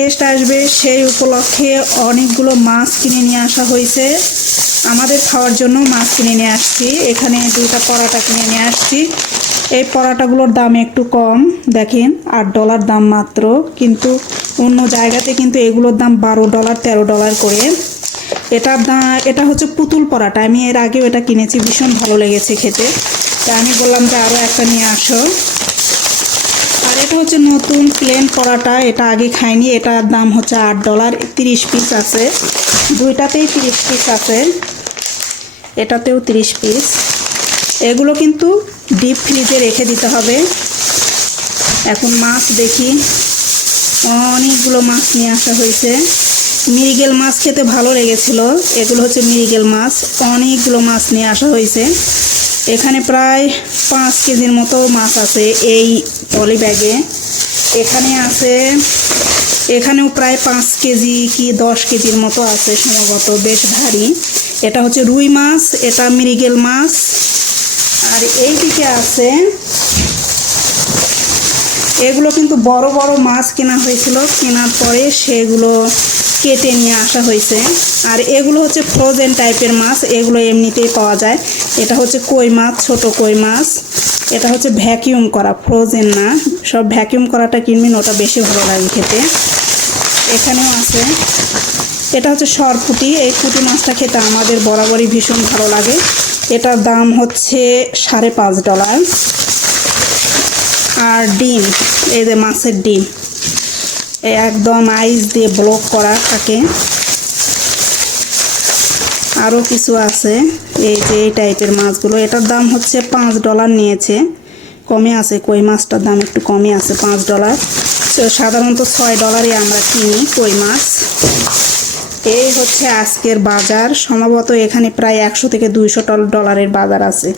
Guest আসবে সেই উপলক্ষে অনেকগুলো মাছ কিনে নিয়ে আসা হয়েছে। আমাদের খাওয়ার জন্য মাছ কিনে নিয়ে আসছি। এখানে 2টা পরাটা কিনে নিয়ে আসছি। এই পরাটাগুলোর দাম একটু কম, দেখেন $8 দাম মাত্র, কিন্তু অন্য জায়গাতে কিন্তু এগুলোর দাম $12 $13 করে। এটা হচ্ছে পুতুল পরাটা। আমি এর আগেও এটা কিনেছি, ভীষণ ভালো লেগেছে খেতে, তা আমি বললাম যে আরও একটা নিয়ে আসো। আর এটা হচ্ছে নতুন প্লেন পরাটা, এটা আগে খাইনি। এটার দাম হচ্ছে $8, 30 পিস আছে, 2টাতেই 30 পিস আছে, এটাতেও 30 পিস। এগুলো কিন্তু ডিপ ফ্রিজে রেখে দিতে হবে। এখন মাছ দেখি, অনেকগুলো মাছ নিয়ে আসা হয়েছে। মৃগেল মাছ খেতে ভালো লেগেছিল, এগুলো হচ্ছে মৃগেল মাছ। অনেকগুলো মাছ নিয়ে আসা হয়েছে। এখানে প্রায় 5 কেজির মতো মাছ আছে এই পলি ব্যাগে। এখানেও প্রায় 5 কেজি কি 10 কেজির মতো আছে সম্ভবত, বেশ ভারী। এটা হচ্ছে রুই মাছ, এটা মৃগেল মাছ। আর এই দিকে আছে, এগুলো কিন্তু বড় বড় মাছ কেনা হয়েছিল, কেনার পরে সেগুলো কেটে নিয়ে আসা হয়েছে। আর এগুলো হচ্ছে ফ্রোজেন টাইপের মাছ, এগুলো এমনিতেই পাওয়া যায়। এটা হচ্ছে কই মাছ, ছোট কই মাছ। এটা হচ্ছে ভ্যাকিউম করা, ফ্রোজেন না। সব ভ্যাকিউম করাটা কিনবেন, ওটা বেশি ভালো লাগে খেতে। এখানেও আছে, এটা হচ্ছে সরপুঁটি। এই পুঁটি মাছটা খেতে আমাদের বরাবরই ভীষণ ভালো লাগে। এটার দাম হচ্ছে $5.5। আর ডিম, এই যে মাছের ডিম, একদম আইস দিয়ে ব্লক করা থাকে। আরও কিছু আছে, এই যে এই টাইপের মাছগুলো। এটার দাম হচ্ছে $5 নিয়েছে, কমে আছে। কই মাছটার দাম একটু কমে আছে, $5। সাধারণত $6 আমরা কিনি কই মাছ। এই হচ্ছে আজকের বাজার। সম্ভবত এখানে প্রায় $100 থেকে $200 বাজার আছে।